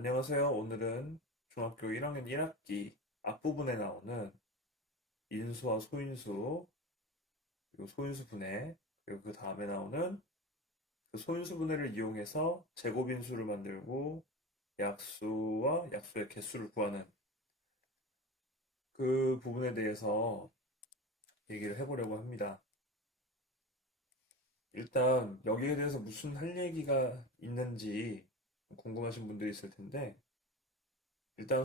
안녕하세요. 오늘은 중학교 1학년 1학기 앞부분에 나오는 인수와 소인수, 그리고 소인수 분해, 그리고 그 다음에 나오는 그 소인수 분해를 이용해서 제곱인수를 만들고 약수와 약수의 개수를 구하는 그 부분에 대해서 얘기를 해보려고 합니다. 일단 여기에 대해서 무슨 할 얘기가 있는지 궁금하신 분들이 있을 텐데, 일단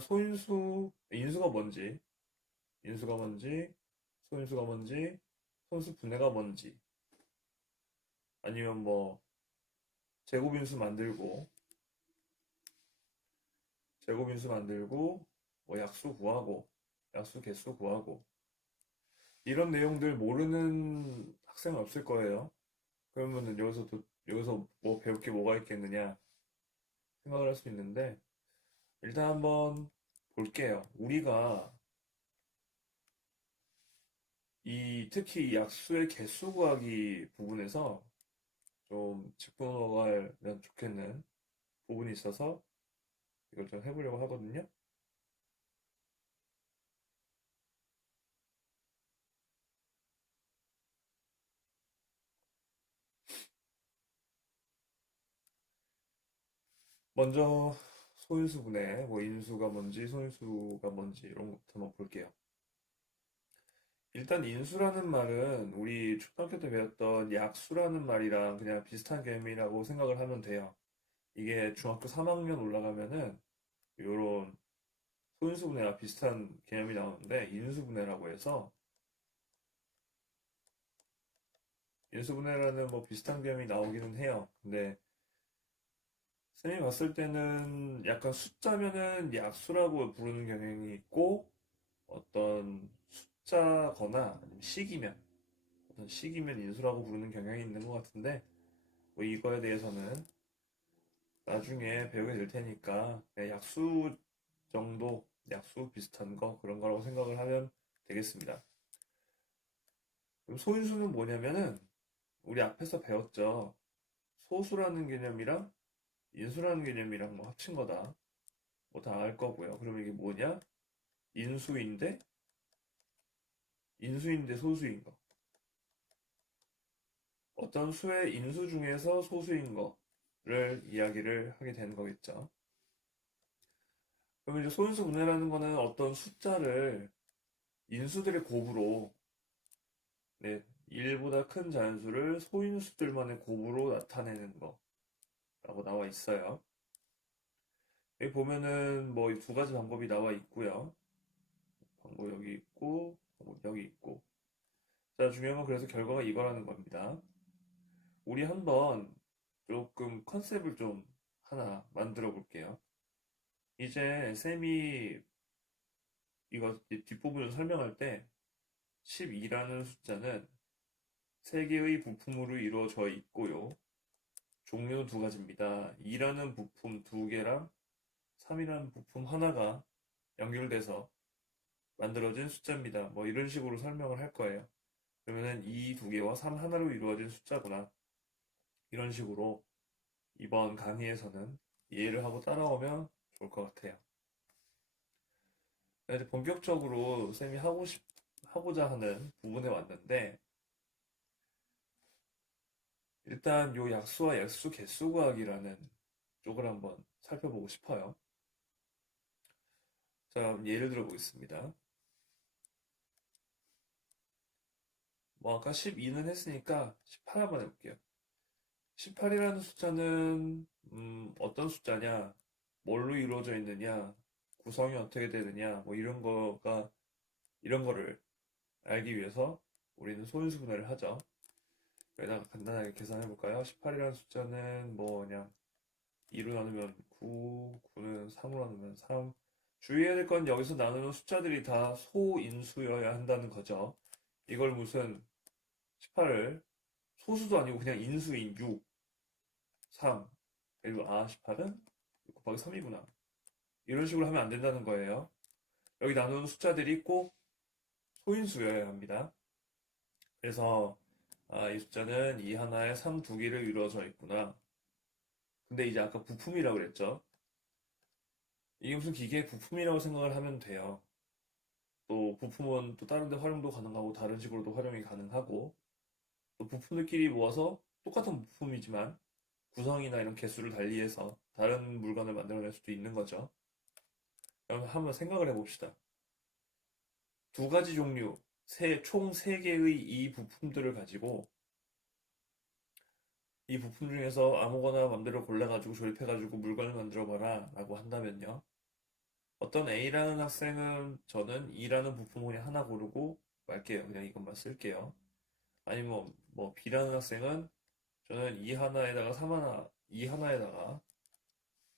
인수가 뭔지, 인수가 뭔지, 소인수가 뭔지, 소인수 분해가 뭔지, 아니면 뭐 제곱인수 만들고, 제곱인수 만들고, 뭐 약수 구하고, 약수 개수 구하고, 이런 내용들 모르는 학생은 없을 거예요. 그러면은 여기서 뭐 배울 게 뭐가 있겠느냐 생각을 할 수 있는데, 일단 한번 볼게요. 우리가 특히 이 약수의 개수 구하기 부분에서 좀 짚고 넘어가면 좋겠는 부분이 있어서 이걸 좀 해보려고 하거든요. 먼저 소인수 분해, 뭐 인수가 뭔지 소인수가 뭔지 이런 것부터 한번 볼게요. 일단 인수라는 말은 우리 초등학교 때 배웠던 약수라는 말이랑 그냥 비슷한 개념이라고 생각을 하면 돼요. 이게 중학교 3학년 올라가면은 이런 소인수 분해와 비슷한 개념이 나오는데 인수 분해라고 해서 인수 분해라는 뭐 비슷한 개념이 나오기는 해요. 근데 쌤이 봤을 때는 약간 숫자면은 약수라고 부르는 경향이 있고 어떤 숫자거나 아니면 식이면 어떤 식이면 인수라고 부르는 경향이 있는 것 같은데 뭐 이거에 대해서는 나중에 배우게 될 테니까 그냥 약수 정도 약수 비슷한 거 그런 거라고 생각을 하면 되겠습니다. 그럼 소인수는 뭐냐면은 우리 앞에서 배웠죠. 소수라는 개념이랑 인수라는 개념이랑 뭐 합친 거다. 뭐 다 알 거고요. 그러면 이게 뭐냐? 인수인데 인수인데 소수인 거. 어떤 수의 인수 중에서 소수인 거를 이야기를 하게 되는 거겠죠. 그럼 이제 소인수 분해라는 거는 어떤 숫자를 인수들의 곱으로, 네, 1보다 큰 자연수를 소인수들만의 곱으로 나타내는 거라고 나와 있어요. 여기 보면은 뭐 두 가지 방법이 나와 있고요. 방법 여기 있고, 방법 여기 있고. 자, 중요한 건 그래서 결과가 이거라는 겁니다. 우리 한번 조금 컨셉을 좀 하나 만들어 볼게요. 이제 쌤이 이거 뒷부분을 설명할 때 12라는 숫자는 3개의 부품으로 이루어져 있고요. 종류는 두 가지입니다. 2라는 부품 2개랑 3이라는 부품 하나가 연결돼서 만들어진 숫자입니다. 뭐 이런 식으로 설명을 할 거예요. 그러면은 2 2개와 3 하나로 이루어진 숫자구나. 이런 식으로 이번 강의에서는 이해를 하고 따라오면 좋을 것 같아요. 이제 본격적으로 쌤이 하고자 하는 부분에 왔는데, 일단 요 약수와 약수 개수 구하기라는 쪽을 한번 살펴보고 싶어요. 자, 예를 들어 보겠습니다. 뭐 아까 12는 했으니까 18 한번 해볼게요. 18이라는 숫자는 어떤 숫자냐, 뭘로 이루어져 있느냐, 구성이 어떻게 되느냐, 뭐 이런 거를 알기 위해서 우리는 소인수 분해를 하죠. 여기다가 간단하게 계산해 볼까요? 18이라는 숫자는 뭐 그냥 2로 나누면 9, 9는 3으로 나누면 3. 주의해야 될 건 여기서 나누는 숫자들이 다 소인수여야 한다는 거죠. 이걸 무슨 18을 소수도 아니고 그냥 인수인 6, 3. 그리고 18은 6 곱하기 3이구나. 이런 식으로 하면 안 된다는 거예요. 여기 나누는 숫자들이 꼭 소인수여야 합니다. 그래서 이 숫자는 이 하나에 3 두 개를 이루어져 있구나. 근데 이제 아까 부품이라고 그랬죠. 이게 무슨 기계의 부품이라고 생각을 하면 돼요. 또 부품은 또 다른 데 활용도 가능하고 다른 식으로도 활용이 가능하고 또 부품들끼리 모아서 똑같은 부품이지만 구성이나 이런 개수를 달리해서 다른 물건을 만들어낼 수도 있는 거죠. 그럼 한번 생각을 해봅시다. 두 가지 종류, 총 세 개의 이 부품들을 가지고 이 부품 중에서 아무거나 맘대로 골라가지고 조립해가지고 물건을 만들어봐라 라고 한다면요. 어떤 A라는 학생은 저는 E라는 부품을 그냥 하나 고르고 말게요. 그냥 이것만 쓸게요. 아니면 뭐 B라는 학생은 저는 E 하나에다가 3 하나, E 하나에다가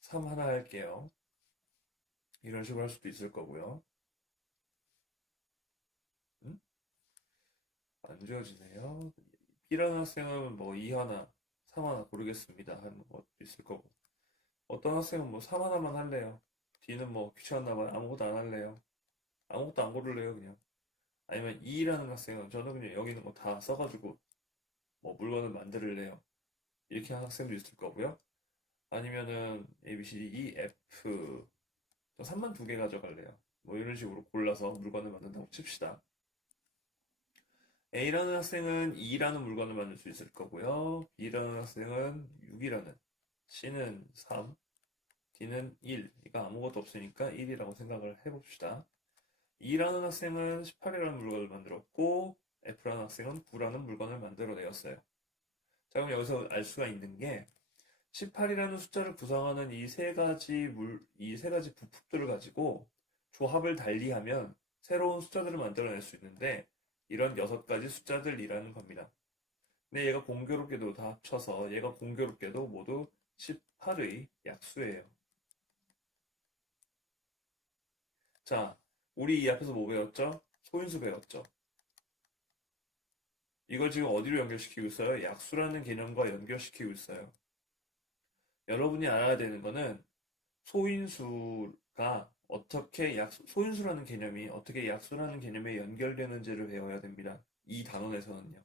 3 하나 할게요. 이런 식으로 할 수도 있을 거고요. 음? 안 지워지네요. B라는 학생은 뭐 E 하나, 3 하나 고르겠습니다. 하는 것도 있을 거고. 어떤 학생은 뭐 3 하나만 할래요. D는 뭐 귀찮나 봐요. 아무것도 안 할래요. 아무것도 안 고를래요, 그냥. 아니면 E라는 학생은 저는 그냥 여기 있는 거 다 써가지고 뭐 물건을 만들래요. 이렇게 하는 학생도 있을 거고요. 아니면은 A, B, C, D, E, F 저 3만 2개 가져갈래요. 뭐 이런 식으로 골라서 물건을 만든다고 칩시다. A라는 학생은 2라는 물건을 만들 수 있을 거고요. B라는 학생은 6이라는, C는 3, D는 1. 이거 아무것도 없으니까 1이라고 생각을 해봅시다. E라는 학생은 18이라는 물건을 만들었고 F라는 학생은 9라는 물건을 만들어내었어요. 자, 그럼 여기서 알 수가 있는 게 18이라는 숫자를 구성하는 이 세 가지 부품들을 가지고 조합을 달리하면 새로운 숫자들을 만들어낼 수 있는데 이런 6가지 숫자들이라는 겁니다. 근데 얘가 공교롭게도 다 합쳐서 얘가 공교롭게도 모두 18의 약수예요. 자, 우리 이 앞에서 뭐 배웠죠? 소인수 배웠죠? 이걸 지금 어디로 연결시키고 있어요? 약수라는 개념과 연결시키고 있어요. 여러분이 알아야 되는 거는 소인수가 소인수라는 개념이 어떻게 약수라는 개념에 연결되는지를 배워야 됩니다. 이 단원에서는요.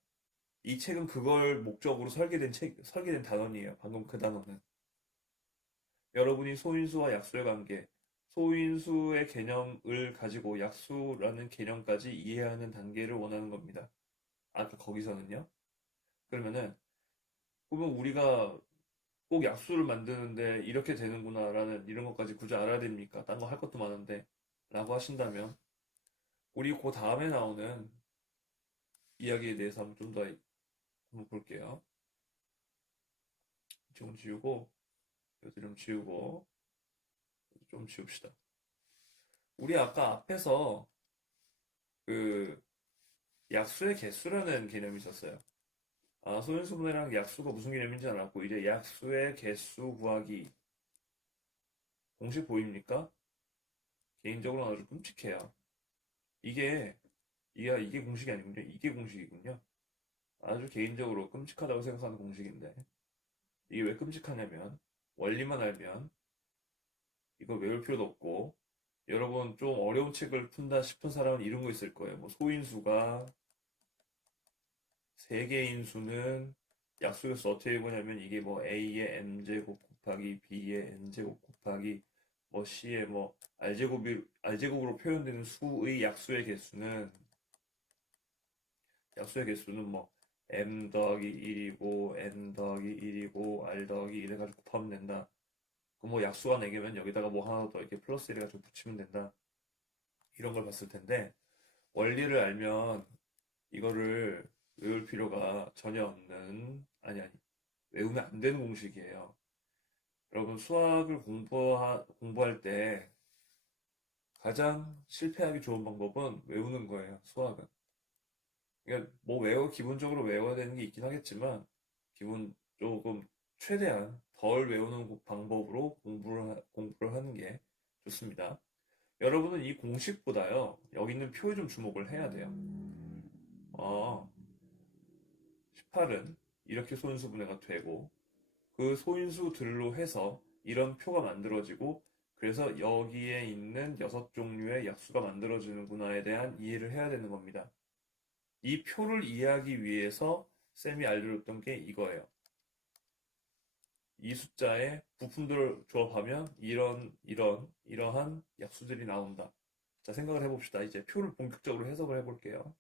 이 책은 그걸 목적으로 설계된 단원이에요. 방금 그 단원은. 여러분이 소인수와 약수의 관계, 소인수의 개념을 가지고 약수라는 개념까지 이해하는 단계를 원하는 겁니다. 아까 거기서는요. 그러면은, 그러면 우리가 꼭 약수를 만드는데 이렇게 되는구나라는 이런 것까지 굳이 알아야 됩니까? 딴 거 할 것도 많은데. 라고 하신다면, 우리 그 다음에 나오는 이야기에 대해서 한번 좀 더 한번 볼게요. 좀 지우고, 여기 좀 지우고, 좀 지웁시다. 우리 아까 앞에서 그 약수의 개수라는 개념이 있었어요. 아, 소인수분해랑 약수가 무슨 개념인지 알았고, 이제 약수의 개수 구하기 공식 보입니까? 개인적으로 아주 끔찍해요. 이게, 이게 공식이 아니군요. 이게 공식이군요. 아주 개인적으로 끔찍하다고 생각하는 공식인데, 이게 왜 끔찍하냐면, 원리만 알면, 이거 외울 필요도 없고, 여러분 좀 어려운 책을 푼다 싶은 사람은 이런 거 있을 거예요. 뭐 소인수가 세개인수는 약수에서 어떻게 보냐면 이게 뭐 A의 M제곱 곱하기 B의 N제곱 곱하기 뭐 C의 뭐 R제곱으로 표현되는 수의 약수의 개수는 뭐 M 더하기 1이고 N 더하기 1이고 R 더하기 1 해가지고 곱하면 된다. 그 뭐 약수가 4개면 여기다가 뭐 하나 더 이렇게 플러스 1 해가지고 붙이면 된다. 이런 걸 봤을 텐데 원리를 알면 이거를 외울 필요가 전혀 없는, 아니, 외우면 안 되는 공식이에요. 여러분, 수학을 공부할 때 가장 실패하기 좋은 방법은 외우는 거예요, 수학은. 그러니까 뭐 기본적으로 외워야 되는 게 있긴 하겠지만, 조금, 최대한 덜 외우는 방법으로 공부를 하는 게 좋습니다. 여러분은 이 공식보다요, 여기 있는 표에 좀 주목을 해야 돼요. 18은 이렇게 소인수분해가 되고 그 소인수들로 해서 이런 표가 만들어지고 그래서 여기에 있는 6종류의 약수가 만들어지는구나에 대한 이해를 해야 되는 겁니다. 이 표를 이해하기 위해서 쌤이 알려줬던 게 이거예요. 이 숫자의 부품들을 조합하면 이러한 약수들이 나온다. 자, 생각을 해봅시다. 이제 표를 본격적으로 해석을 해볼게요.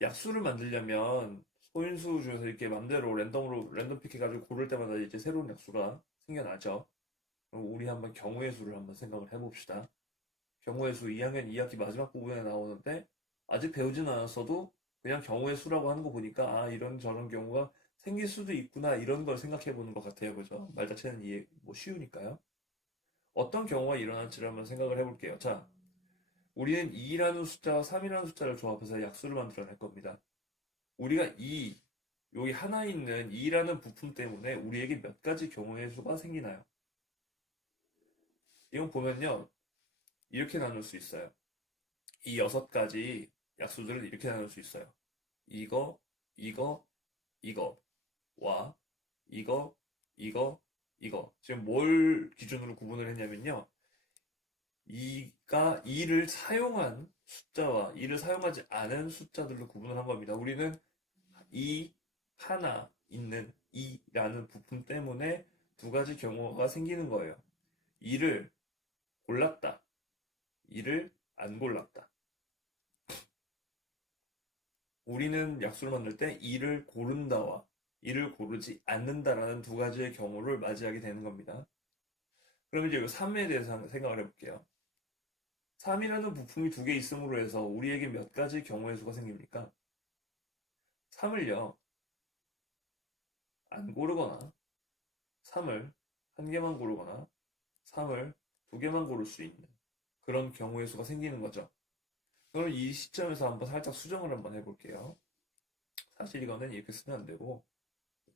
약수를 만들려면 소인수 중에서 이렇게 맘대로 랜덤으로 랜덤 픽해가지고 고를 때마다 이제 새로운 약수가 생겨나죠. 그럼 우리 한번 경우의 수를 한번 생각을 해봅시다. 경우의 수 2학년 2학기 마지막 부분에 나오는데 아직 배우진 않았어도 그냥 경우의 수라고 하는 거 보니까 아 이런 저런 경우가 생길 수도 있구나 이런 걸 생각해 보는 것 같아요. 그죠? 말 자체는 이해 뭐 쉬우니까요. 어떤 경우가 일어날지를 한번 생각을 해볼게요. 자, 우리는 2라는 숫자와 3이라는 숫자를 조합해서 약수를 만들어낼 겁니다. 우리가 여기 하나 있는 2라는 부품 때문에 우리에게 몇 가지 경우의 수가 생기나요? 이건 보면요. 이렇게 나눌 수 있어요. 이 6가지 약수들을 이렇게 나눌 수 있어요. 이거, 이거, 이거와 이거, 이거. 지금 뭘 기준으로 구분을 했냐면요. 이를 사용한 숫자와 이를 사용하지 않은 숫자들로 구분을 한 겁니다. 우리는 이 하나 있는 이라는 부품 때문에 두 가지 경우가 생기는 거예요. 이를 골랐다. 이를 안 골랐다. 우리는 약수를 만들 때 이를 고른다와 이를 고르지 않는다라는 두 가지의 경우를 맞이하게 되는 겁니다. 그럼 이제 이 3에 대해서 생각을 해볼게요. 3이라는 부품이 두 개 있음으로 해서 우리에게 몇 가지 경우의 수가 생깁니까? 3을요, 안 고르거나, 3을 한 개만 고르거나, 3을 두 개만 고를 수 있는 그런 경우의 수가 생기는 거죠. 그럼 이 시점에서 한번 살짝 수정을 한번 해볼게요. 사실 이거는 이렇게 쓰면 안 되고,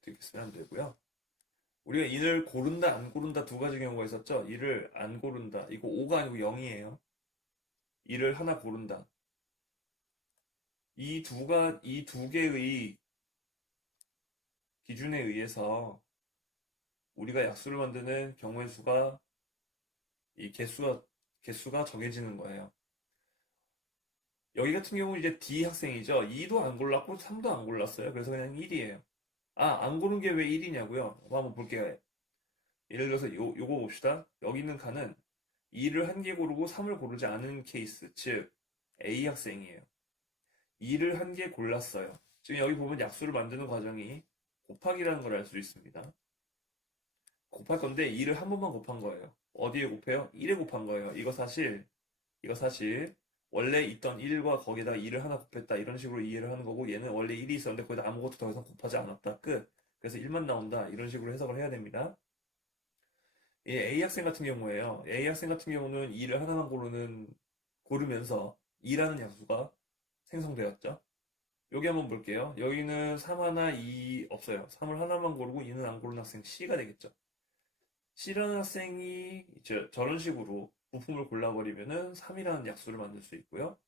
이렇게 쓰면 안 되고요. 우리가 이를 고른다, 안 고른다 두 가지 경우가 있었죠? 이를 안 고른다. 이거 5가 아니고 0이에요. 이를 하나 고른다. 이 두 개의 기준에 의해서 우리가 약수를 만드는 경우의 수가, 이 개수가 정해지는 거예요. 여기 같은 경우는 이제 D 학생이죠. 2도 안 골랐고 3도 안 골랐어요. 그래서 그냥 1이에요. 아, 안 고른 게 왜 1이냐고요? 한번 볼게요. 예를 들어서 요거 봅시다. 여기 있는 칸은 2를 한 개 고르고 3을 고르지 않은 케이스, 즉 A 학생이에요. 2를 한 개 골랐어요. 지금 여기 보면 약수를 만드는 과정이 곱하기라는 걸 알 수 있습니다. 곱할 건데 2를 한 번만 곱한 거예요. 어디에 곱해요? 1에 곱한 거예요. 이거 사실 원래 있던 1과 거기다 2를 하나 곱했다 이런 식으로 이해를 하는 거고 얘는 원래 1이 있었는데 거기다 아무것도 더 이상 곱하지 않았다. 끝. 그래서 1만 나온다. 이런 식으로 해석을 해야 됩니다. 이 A 학생 같은 경우에요. A 학생 같은 경우는 2를 하나만 고르면서 2라는 약수가 생성되었죠. 여기 한번 볼게요. 여기는 3 하나 2 없어요. 3을 하나만 고르고 2는 안 고른 학생 C가 되겠죠. C라는 학생이 저런 식으로 부품을 골라버리면은 3이라는 약수를 만들 수 있고요.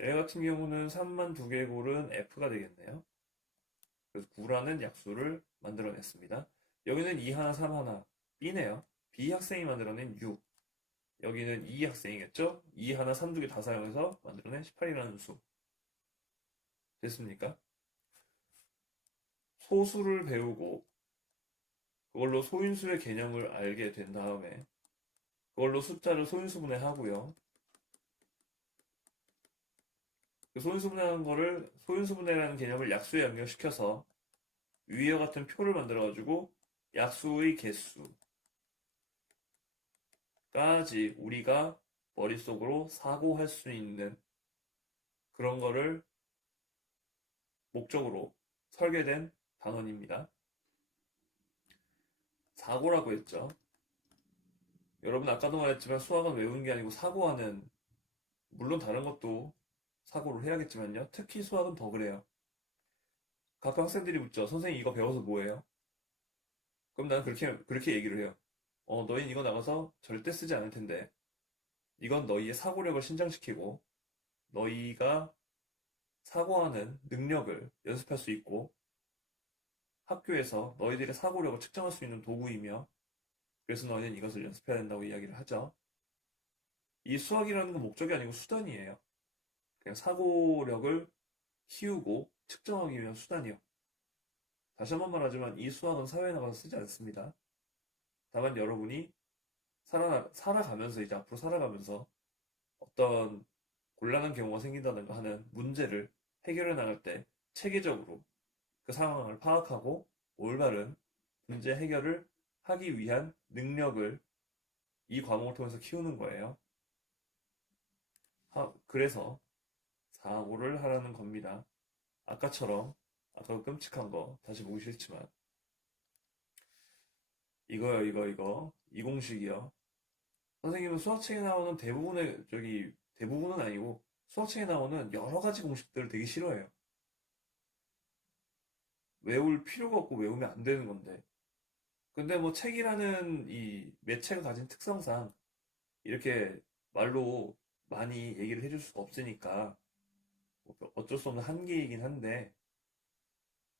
얘 같은 경우는 3만 두 개 고른 F가 되겠네요. 그래서 9라는 약수를 만들어냈습니다. 여기는 2 하나 3 하나 B네요. B 학생이 만들어낸 6. 여기는 2 학생이겠죠? 2 하나 3 두 개 다 사용해서 만들어낸 18이라는 수. 됐습니까? 소수를 배우고 그걸로 소인수의 개념을 알게 된 다음에 그걸로 숫자를 소인수분해 하고요. 그 소인수분해하는 거를 소인수분해라는 개념을 약수에 연결시켜서 위와 같은 표를 만들어가지고 약수의 개수까지 우리가 머릿속으로 사고할 수 있는 그런 거를 목적으로 설계된 단원입니다. 사고라고 했죠. 여러분 아까도 말했지만 수학은 외우는 게 아니고 사고하는, 물론 다른 것도 사고를 해야겠지만요. 특히 수학은 더 그래요. 가끔 학생들이 묻죠. 선생님 이거 배워서 뭐예요? 그럼 나는 그렇게 얘기를 해요. 너희는 이거 나가서 절대 쓰지 않을 텐데 이건 너희의 사고력을 신장시키고 너희가 사고하는 능력을 연습할 수 있고 학교에서 너희들의 사고력을 측정할 수 있는 도구이며 그래서 너희는 이것을 연습해야 된다고 이야기를 하죠. 이 수학이라는 건 목적이 아니고 수단이에요. 그냥 사고력을 키우고 측정하기 위한 수단이요. 다시 한번 말하지만 이 수학은 사회에 나가서 쓰지 않습니다. 다만 여러분이 살아가면서 이제 앞으로 살아가면서 어떤 곤란한 경우가 생긴다든가 하는 문제를 해결해 나갈 때 체계적으로 그 상황을 파악하고 올바른 문제 해결을 하기 위한 능력을 이 과목을 통해서 키우는 거예요. 그래서 사고를 하라는 겁니다. 아까처럼 아까 끔찍한 거 다시 보기 싫지만 이거 이 공식이요. 선생님은 수학책에 나오는 대부분은 아니고 수학책에 나오는 여러 가지 공식들을 되게 싫어해요. 외울 필요가 없고 외우면 안 되는 건데. 근데 뭐 책이라는 이 매체가 가진 특성상 이렇게 말로 많이 얘기를 해줄 수가 없으니까 뭐 어쩔 수 없는 한계이긴 한데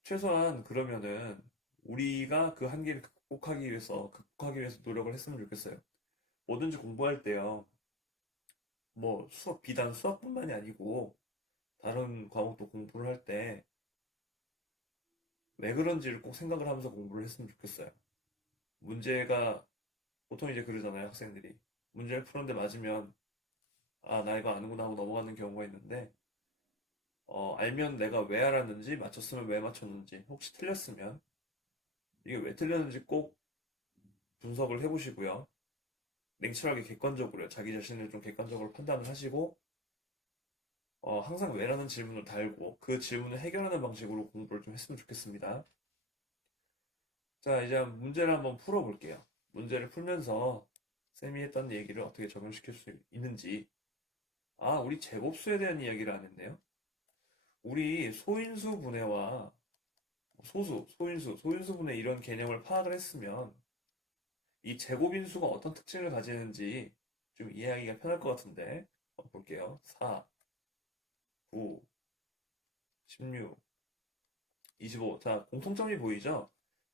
최소한 그러면은 우리가 그 한계를 극복하기 위해서 노력을 했으면 좋겠어요. 뭐든지 공부할 때요. 뭐 비단 수학뿐만이 아니고 다른 과목도 공부를 할 때 왜 그런지를 꼭 생각을 하면서 공부를 했으면 좋겠어요. 문제가 보통 이제 그러잖아요, 학생들이. 문제를 푸는데 맞으면 아, 나 이거 아는구나 하고 넘어가는 경우가 있는데 알면 내가 왜 알았는지, 맞췄으면 왜 맞췄는지, 혹시 틀렸으면 이게 왜 틀렸는지 꼭 분석을 해보시고요. 냉철하게 객관적으로요. 자기 자신을 좀 객관적으로 판단을 하시고 항상 왜라는 질문을 달고 그 질문을 해결하는 방식으로 공부를 좀 했으면 좋겠습니다. 자, 이제 문제를 한번 풀어볼게요. 문제를 풀면서 쌤이 했던 얘기를 어떻게 적용시킬 수 있는지. 아, 우리 제곱수에 대한 이야기를 안 했네요. 우리 소인수 분해와 소인수 분해 이런 개념을 파악을 했으면 이 제곱인수가 어떤 특징을 가지는지 좀 이해하기가 편할 것 같은데 한번 볼게요. 4, 9, 16, 25. 자, 공통점이 보이죠?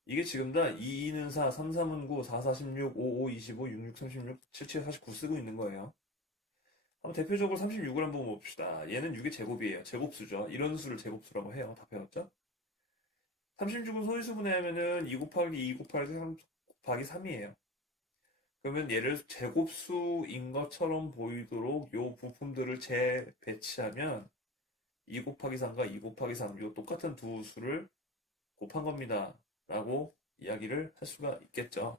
이게 지금 다 2, 2는 4, 3, 3은 9, 4, 4, 16, 5, 5, 25, 6, 6, 36, 7, 7, 49 쓰고 있는 거예요. 한번 대표적으로 36을 한번 봅시다. 얘는 6의 제곱이에요. 제곱수죠. 이런 수를 제곱수라고 해요. 다 배웠죠? 36은 소인수분해 하면은 2 곱하기 2 곱하기 3 곱하기 3이에요. 그러면 얘를 제곱수인 것처럼 보이도록 요 부품들을 재배치하면 2 곱하기 3과 2 곱하기 3, 요 똑같은 두 수를 곱한 겁니다. 라고 이야기를 할 수가 있겠죠.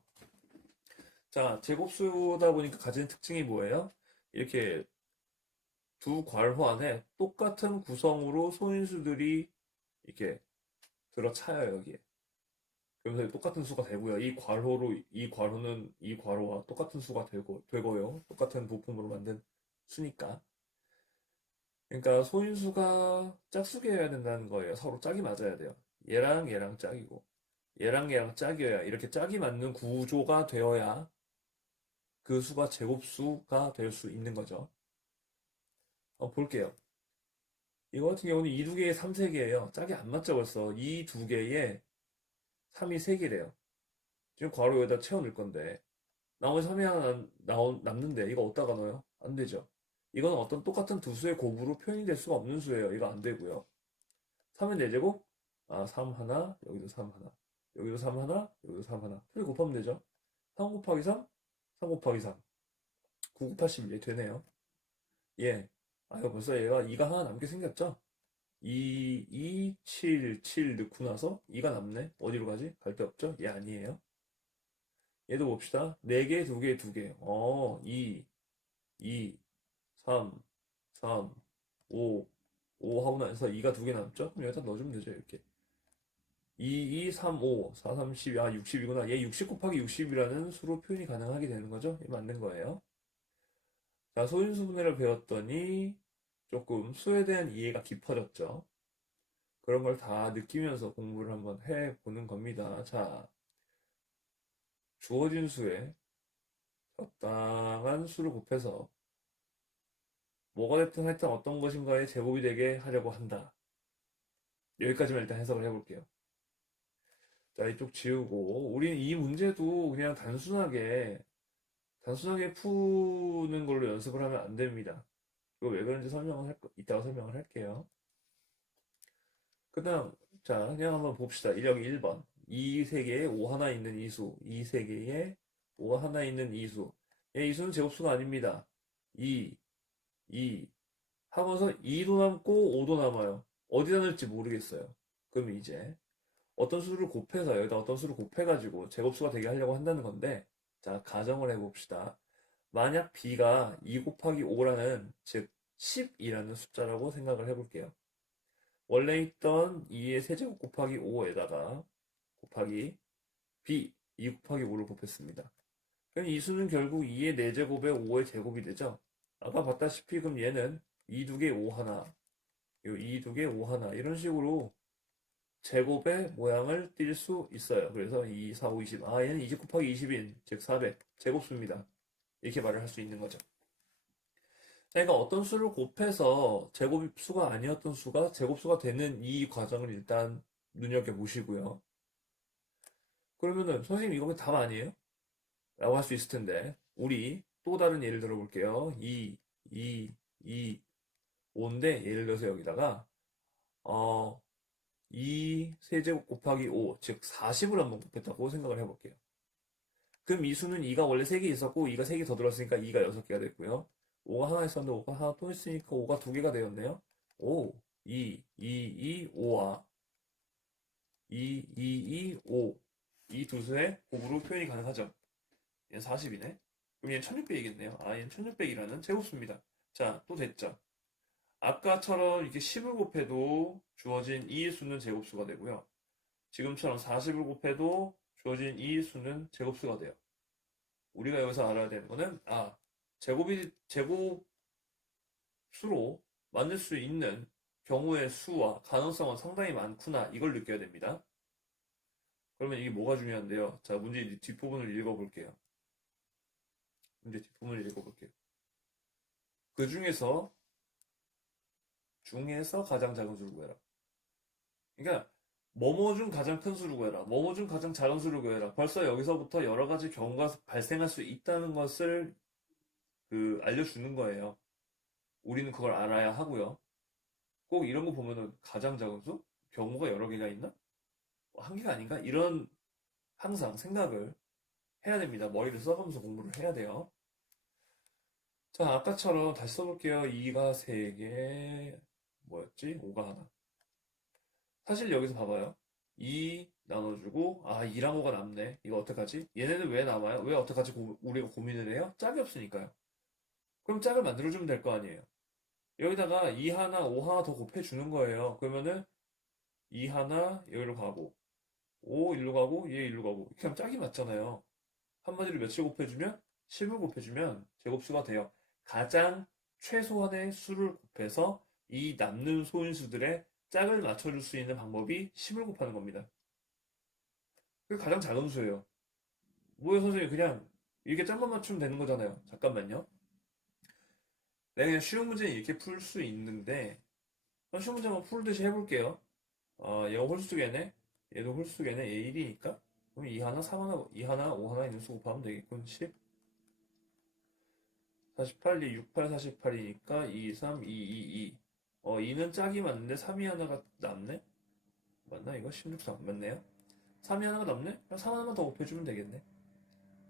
자, 제곱수다 보니까 가지는 특징이 뭐예요? 이렇게 두 괄호 안에 똑같은 구성으로 소인수들이 이렇게 들어차요, 여기에. 그러면서 똑같은 수가 되고요. 이 괄호는 이 괄호와 똑같은 수가 되고요. 똑같은 부품으로 만든 수니까. 그러니까 소인수가 짝수계여야 된다는 거예요. 서로 짝이 맞아야 돼요. 얘랑 짝이고, 얘랑 짝이어야, 이렇게 짝이 맞는 구조가 되어야 그 수가 제곱수가 될 수 있는 거죠. 볼게요. 이거 같은 경우는 이 두 개의 3, 3개예요. 짝이 안 맞죠, 벌써. 이 두 개의 3이 3개래요. 지금 괄호 여기다 채워 넣을 건데, 나머지 3이 하나 남는데, 이거 어디다가 넣어요? 안 되죠. 이건 어떤 똑같은 두 수의 곱으로 표현이 될 수가 없는 수예요. 이거 안 되고요. 3은 4제곱? 아, 3 하나, 여기도 3 하나. 여기도 3 하나, 여기도 3 하나. 풀이 곱하면 되죠. 3 곱하기 3, 3 곱하기 3. 9 곱하기 11 되네요. 예. 아, 이거 벌써 얘가 2가 하나 남게 생겼죠? 7 넣고 나서 2가 남네. 어디로 가지? 갈 데 없죠? 얘 아니에요. 얘도 봅시다. 4개, 2개, 2개. 2, 3, 3, 5, 5 하고 나서 2가 2개 남죠? 그럼 여기다 넣어주면 되죠, 이렇게. 2, 3, 5, 4, 3, 12, 60이구나. 얘 60 곱하기 60이라는 수로 표현이 가능하게 되는 거죠? 이 맞는 거예요. 자, 소인수분해를 배웠더니 조금 수에 대한 이해가 깊어졌죠. 그런 걸 다 느끼면서 공부를 한번 해보는 겁니다. 자, 주어진 수에 적당한 수를 곱해서 뭐가 됐든 하여튼 어떤 것인가의 제곱이 되게 하려고 한다. 여기까지만 일단 해석을 해볼게요. 자, 이쪽 지우고, 우리는 이 문제도 그냥 단순하게 푸는 걸로 연습을 하면 안 됩니다. 이거 왜 그런지 이따가 설명을 할게요. 그다음, 자, 그냥 한번 봅시다. 여기 1번. 이 세개에 5 하나 있는 이수. 이 세개에 5 하나 있는 이수. 예, 이수는 제곱수가 아닙니다. 2, 2. 하면서 2도 남고 5도 남아요. 어디다 넣을지 모르겠어요. 그럼 이제 어떤 수를 곱해서 여기다 어떤 수를 곱해가지고 제곱수가 되게 하려고 한다는 건데, 자, 가정을 해봅시다. 만약 b가 2 곱하기 5라는, 즉 10이라는 숫자라고 생각을 해볼게요. 원래 있던 2의 세제곱 곱하기 5에다가 곱하기 b 2 곱하기 5를 곱했습니다. 그럼 이 수는 결국 2의 4제곱에 5의 제곱이 되죠. 아까 봤다시피 그럼 얘는 2 두개 5 하나, 요 2 두개 5 하나 이런 식으로 제곱의 모양을 띌 수 있어요. 그래서 2, 4, 5, 20. 아, 얘는 20 곱하기 20인, 즉 400. 제곱수입니다. 이렇게 말을 할 수 있는 거죠. 그러니까 어떤 수를 곱해서 제곱수가 아니었던 수가 제곱수가 되는 이 과정을 일단 눈여겨보시고요. 그러면은, 선생님 이거 답 아니에요? 라고 할 수 있을 텐데, 우리 또 다른 예를 들어볼게요. 2, 5인데, 예를 들어서 여기다가, 어, 2 세제곱 곱하기 5, 즉 40을 한번 곱했다고 생각을 해볼게요. 그럼 이 수는 2가 원래 3개 있었고 2가 3개 더 들었으니까 2가 6개가 됐고요. 5가 하나 있었는데 5가 하나 또 있으니까 5가 2개가 되었네요. 5, 2, 2, 5와 2, 2, 5. 이 두 수의 곱으로 표현이 가능하죠. 얘는 40이네. 그럼 얘는 1600이겠네요. 아, 얘는 1600이라는 제곱수입니다. 자, 또 됐죠. 아까처럼 이렇게 10을 곱해도 주어진 이 수는 제곱수가 되고요. 지금처럼 40을 곱해도 주어진 이 수는 제곱수가 돼요. 우리가 여기서 알아야 되는 거는, 제곱수로 만들 수 있는 경우의 수와 가능성은 상당히 많구나. 이걸 느껴야 됩니다. 그러면 이게 뭐가 중요한데요? 자, 문제 뒷부분을 읽어볼게요. 문제 뒷부분을 읽어볼게요. 그 중에서 가장 작은 수를 구해라. 그러니까, 뭐뭐 중 가장 큰 수를 구해라. 뭐뭐 중 가장 작은 수를 구해라. 벌써 여기서부터 여러 가지 경우가 발생할 수 있다는 것을 알려주는 거예요. 우리는 그걸 알아야 하고요. 꼭 이런 거 보면은 가장 작은 수? 경우가 여러 개가 있나? 한 개가 아닌가? 이런 항상 생각을 해야 됩니다. 머리를 써가면서 공부를 해야 돼요. 자, 아까처럼 다시 써볼게요. 2가 3개, 뭐였지? 5가 하나. 사실 여기서 봐봐요. 2 나눠주고, 2랑 5가 남네. 이거 어떡하지? 얘네는 왜 남아요? 왜 어떡하지? 우리가 고민을 해요? 짝이 없으니까요. 그럼 짝을 만들어주면 될 거 아니에요. 여기다가 2 하나, 5 하나 더 곱해주는 거예요. 그러면은 2 하나 여기로 가고, 5 일로 가고, 얘 일로 가고. 이렇게 하면 짝이 맞잖아요. 한마디로 몇을 곱해주면? 10을 곱해주면 제곱수가 돼요. 가장 최소한의 수를 곱해서 이 남는 소인수들의 짝을 맞춰줄 수 있는 방법이 10을 곱하는 겁니다. 그게 가장 작은 수예요. 뭐예요, 선생님? 그냥 이렇게 짝만 맞추면 되는 거잖아요. 잠깐만요. 내가 그냥 쉬운 문제는 이렇게 풀 수 있는데, 쉬운 문제 한번 풀듯이 해볼게요. 얘가 홀수계네? 얘도 홀수계네? 얘 1이니까? 그럼 2 하나, 3 하나, 2 하나, 5 하나 있는 수 곱하면 되겠군. 10, 48, 2, 68, 48이니까 2, 3, 2, 2, 2. 2는 짝이 맞는데 3이 하나가 남네? 맞나? 이거 16, 3 맞네요? 3이 하나가 남네? 그럼 3 하나만 더 곱해주면 되겠네.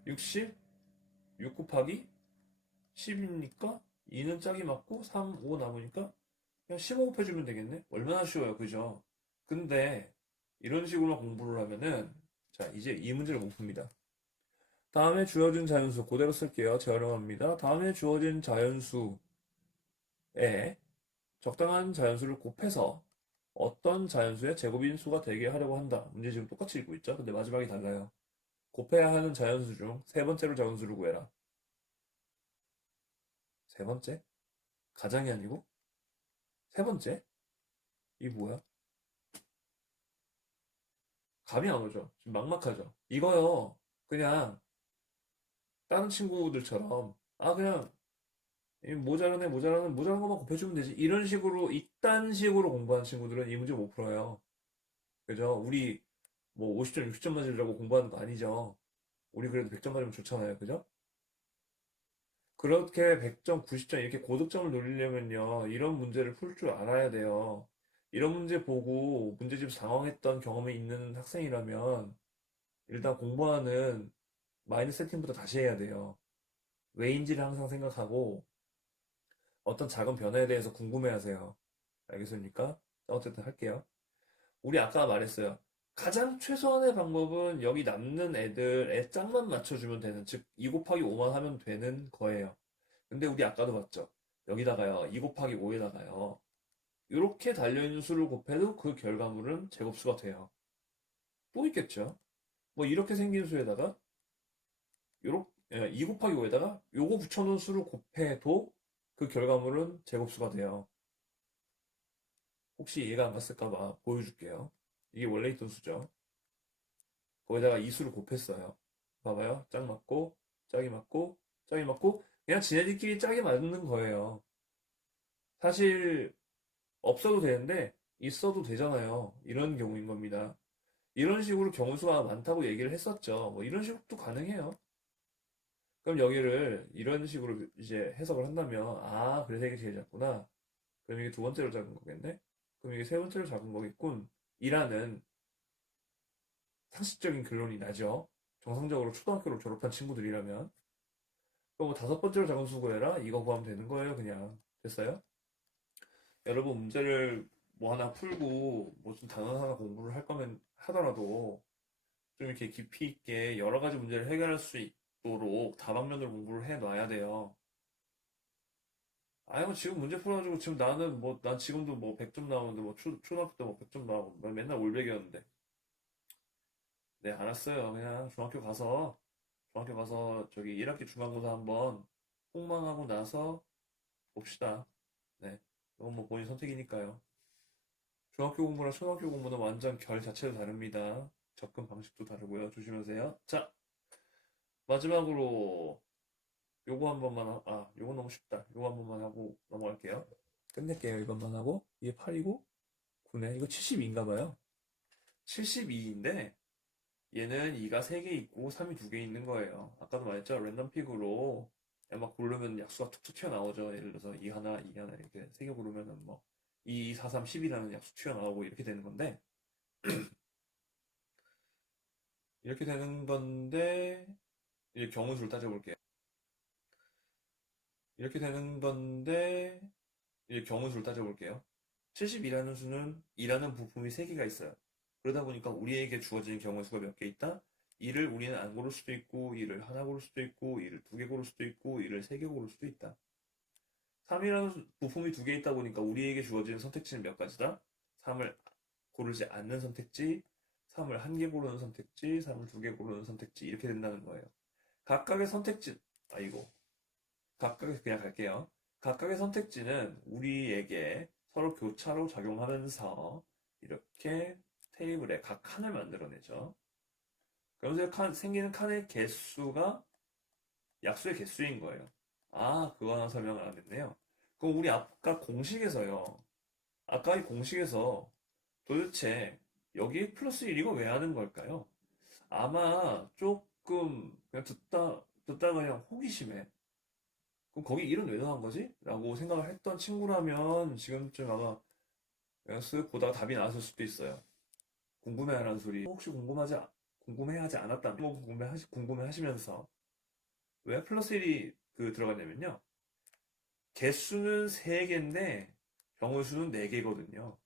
60, 6 곱하기 10이니까 2는 짝이 맞고 3, 5 남으니까 그냥 15 곱해주면 되겠네? 얼마나 쉬워요, 그죠? 근데 이런 식으로 공부를 하면은 자, 이제 이 문제를 못 풉니다. 다음에 주어진 자연수 그대로 쓸게요. 재활용합니다. 다음에 주어진 자연수에 적당한 자연수를 곱해서 어떤 자연수의 제곱인수가 되게 하려고 한다. 문제 지금 똑같이 읽고 있죠? 근데 마지막이 달라요. 곱해야 하는 자연수 중 세 번째로 작은 수를 구해라. 세 번째? 가장이 아니고? 세 번째? 이 뭐야? 감이 안 오죠? 좀 막막하죠? 이거요. 그냥 다른 친구들처럼 그냥 모자란 것만 곱해주면 되지. 이런 식으로, 이딴 식으로 공부하는 친구들은 이 문제 못 풀어요. 그죠? 우리 뭐 50점, 60점 맞으려고 공부하는 거 아니죠. 우리 그래도 100점 맞으면 좋잖아요. 그죠? 그렇게 100점, 90점 이렇게 고득점을 노리려면요. 이런 문제를 풀 줄 알아야 돼요. 이런 문제 보고 문제집 상황했던 경험이 있는 학생이라면 일단 공부하는 마인드 세팅부터 다시 해야 돼요. 왜인지를 항상 생각하고 어떤 작은 변화에 대해서 궁금해하세요. 알겠습니까? 어쨌든 할게요. 우리 아까 말했어요. 가장 최소한의 방법은 여기 남는 애들의 짝만 맞춰주면 되는, 즉, 2 곱하기 5만 하면 되는 거예요. 근데 우리 아까도 봤죠? 여기다가요, 2 곱하기 5에다가요, 이렇게 달려있는 수를 곱해도 그 결과물은 제곱수가 돼요. 또 있겠죠? 뭐, 이렇게 생긴 수에다가, 2 곱하기 5에다가 요거 붙여놓은 수를 곱해도 그 결과물은 제곱수가 돼요. 혹시 이해가 안 갔을까봐 보여줄게요. 이게 원래 있던 수죠. 거기다가 이 수를 곱했어요. 봐봐요. 짝 맞고, 짝이 맞고, 짝이 맞고, 그냥 지네들끼리 짝이 맞는 거예요. 사실, 없어도 되는데, 있어도 되잖아요. 이런 경우인 겁니다. 이런 식으로 경우수가 많다고 얘기를 했었죠. 뭐, 이런 식도 가능해요. 그럼 여기를 이런 식으로 이제 해석을 한다면, 아, 그래서 이게 제일 작구나. 그럼 이게 두 번째로 작은 거겠네? 그럼 이게 세 번째로 작은 거겠군. 이라는 상식적인 결론이 나죠. 정상적으로 초등학교를 졸업한 친구들이라면. 그럼 뭐 다섯 번째로 작은 수 구해라? 이거 구하면 되는 거예요, 그냥. 됐어요? 여러분, 문제를 뭐 하나 풀고, 뭐 좀 단원 하나 공부를 할 거면 하더라도, 좀 이렇게 깊이 있게 여러 가지 문제를 해결할 수 있도록 다방면으로 공부를 해 놔야 돼요. 아유, 지금 문제 풀어가지고, 지금 나는 뭐, 난 지금도 뭐 100점 나오는데, 뭐 초등학교 때 뭐 100점 나오고, 맨날 올백이었는데. 네, 알았어요. 그냥 중학교 가서 저기 1학기 중간고사 한번 폭망하고 나서 봅시다. 네. 이건 뭐 본인 선택이니까요. 중학교 공부랑 초등학교 공부는 완전 결 자체도 다릅니다. 접근 방식도 다르고요. 조심하세요. 자, 마지막으로 요거 한 번만, 요거 너무 쉽다. 요거 한 번만 하고 넘어갈게요. 끝낼게요. 이것만 하고. 이게 8이고, 9네. 이거 72인가 봐요. 72인데, 얘는 2가 3개 있고 3이 2개 있는 거예요. 아까도 말했죠? 랜덤 픽으로 막 고르면 약수가 툭툭 튀어나오죠. 예를 들어서 2 하나, 2 하나 이렇게 3개 고르면은 뭐 2, 4, 3, 10이라는 약수 튀어나오고 이렇게 되는 건데 이렇게 되는 건데 이제 경우수를 따져볼게요. 이렇게 되는 건데 이제 경우수를 따져볼게요. 72라는 수는 2라는 부품이 3개가 있어요. 그러다 보니까 우리에게 주어지는 경우수가 몇 개 있다? 2를 우리는 안 고를 수도 있고, 2를 하나 고를 수도 있고, 2를 2개 고를 수도 있고, 2를 3개 고를 수도 있다. 3이라는 부품이 2개 있다 보니까 우리에게 주어지는 선택지는 몇 가지다? 3을 고르지 않는 선택지, 3을 1개 고르는 선택지, 3을 2개 고르는 선택지, 이렇게 된다는 거예요. 각각의 선택지, 아이고, 각각의 그냥 갈게요. 각각의 선택지는 우리에게 서로 교차로 작용하면서 이렇게 테이블에 각 칸을 만들어내죠. 그러면서 생기는 칸의 개수가 약수의 개수인 거예요. 아, 그거 하나 설명을 안 했네요. 그럼 우리 아까 공식에서요. 아까 이 공식에서 도대체 여기 플러스 1이고 왜 하는 걸까요? 아마 조금 그냥 듣다가 그냥 호기심에 그럼 거기 일은 왜 넣은 거지? 라고 생각을 했던 친구라면 지금쯤 아마 그냥 쓱 보다가 답이 나왔을 수도 있어요. 궁금해하라는 소리. 혹시 궁금해하지 않았다면, 뭐 궁금해하시면서 왜 플러스 1이 들어가냐면요. 개수는 3개인데 경우수는 4개거든요.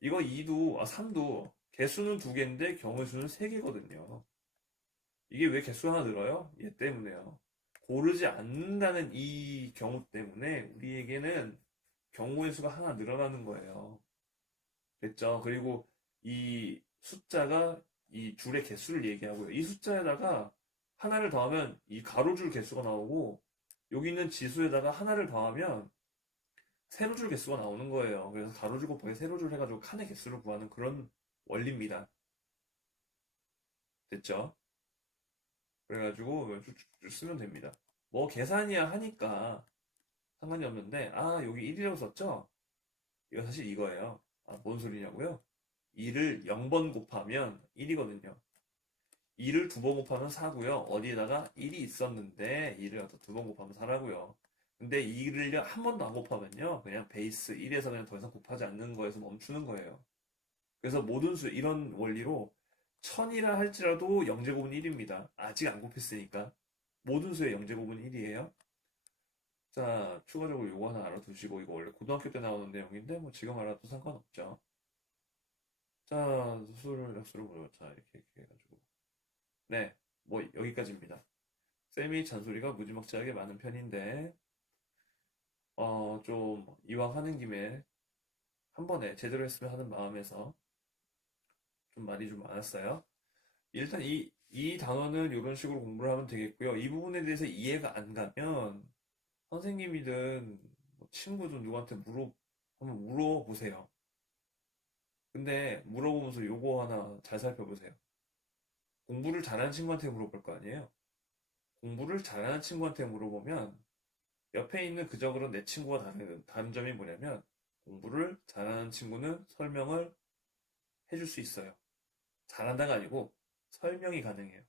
이거 3도 개수는 2개인데 경우수는 3개거든요. 이게 왜 개수 하나 늘어요? 얘 때문에요. 고르지 않는다는 이 경우 때문에 우리에게는 경우의 수가 하나 늘어나는 거예요. 됐죠? 그리고 이 숫자가 이 줄의 개수를 얘기하고요. 이 숫자에다가 하나를 더하면 이 가로줄 개수가 나오고 여기 있는 지수에다가 하나를 더하면 세로줄 개수가 나오는 거예요. 그래서 가로줄 곱하기 세로줄 해가지고 칸의 개수를 구하는 그런 원리입니다. 됐죠? 그래가지고 쭉쭉쭉 쓰면 됩니다. 뭐 계산이야 하니까 상관이 없는데 여기 1이라고 썼죠? 이거 사실 이거예요. 뭔 소리냐고요? 2를 0번 곱하면 1이거든요. 2를 2번 곱하면 4고요. 어디에다가 1이 있었는데 2를 2번 곱하면 4라고요. 근데 이를 한 번도 안 곱하면요. 그냥 베이스 1에서 그냥 더 이상 곱하지 않는 거에서 멈추는 거예요. 그래서 모든 수, 이런 원리로 1000이라 할지라도 영제곱은 1입니다. 아직 안 곱했으니까. 모든 수의 영제곱은 1이에요. 자, 추가적으로 요거 하나 알아두시고, 이거 원래 고등학교 때 나오는 내용인데, 뭐 지금 알아도 상관없죠. 자, 수를 약수로 보여. 자, 이렇게 해가지고. 네, 뭐 여기까지입니다. 쌤이 잔소리가 무지막지하게 많은 편인데, 좀 이왕 하는 김에 한 번에 제대로 했으면 하는 마음에서 좀 말이 좀 많았어요. 일단 이 단어는 이런 식으로 공부를 하면 되겠고요. 이 부분에 대해서 이해가 안 가면 선생님이든 뭐 친구든 누구한테 한번 물어보세요. 근데 물어보면서 요거 하나 잘 살펴보세요. 공부를 잘하는 친구한테 물어볼 거 아니에요? 공부를 잘하는 친구한테 물어보면 옆에 있는 그저그런 내 친구가 다른 점이 뭐냐면 공부를 잘하는 친구는 설명을 해줄 수 있어요. 잘한다가 아니고 설명이 가능해요.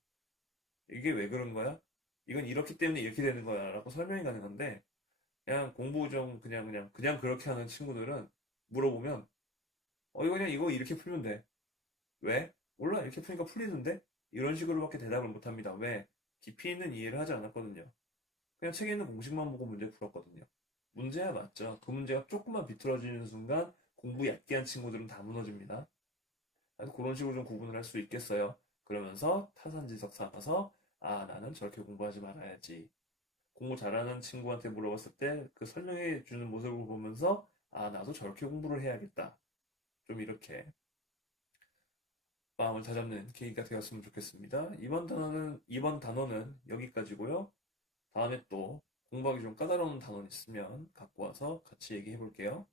이게 왜 그런 거야? 이건 이렇기 때문에 이렇게 되는 거야 라고 설명이 가능한데 그냥 공부 좀 그냥 그렇게 하는 친구들은 물어보면 이거 그냥 이거 이렇게 풀면 돼. 왜? 몰라 이렇게 푸니까 풀리던데? 이런 식으로밖에 대답을 못 합니다. 왜? 깊이 있는 이해를 하지 않았거든요. 그냥 책에 있는 공식만 보고 문제 풀었거든요. 문제야 맞죠. 그 문제가 조금만 비틀어지는 순간 공부 얕게 한 친구들은 다 무너집니다. 그래서 그런 식으로 좀 구분을 할 수 있겠어요. 그러면서 타산지석 삼아서 나는 저렇게 공부하지 말아야지. 공부 잘하는 친구한테 물어봤을 때 그 설명해 주는 모습을 보면서 나도 저렇게 공부를 해야겠다. 좀 이렇게 마음을 다잡는 계기가 되었으면 좋겠습니다. 이번 단어는 여기까지고요. 다음에 또 공부하기 좀 까다로운 단어 있으면 갖고 와서 같이 얘기해 볼게요.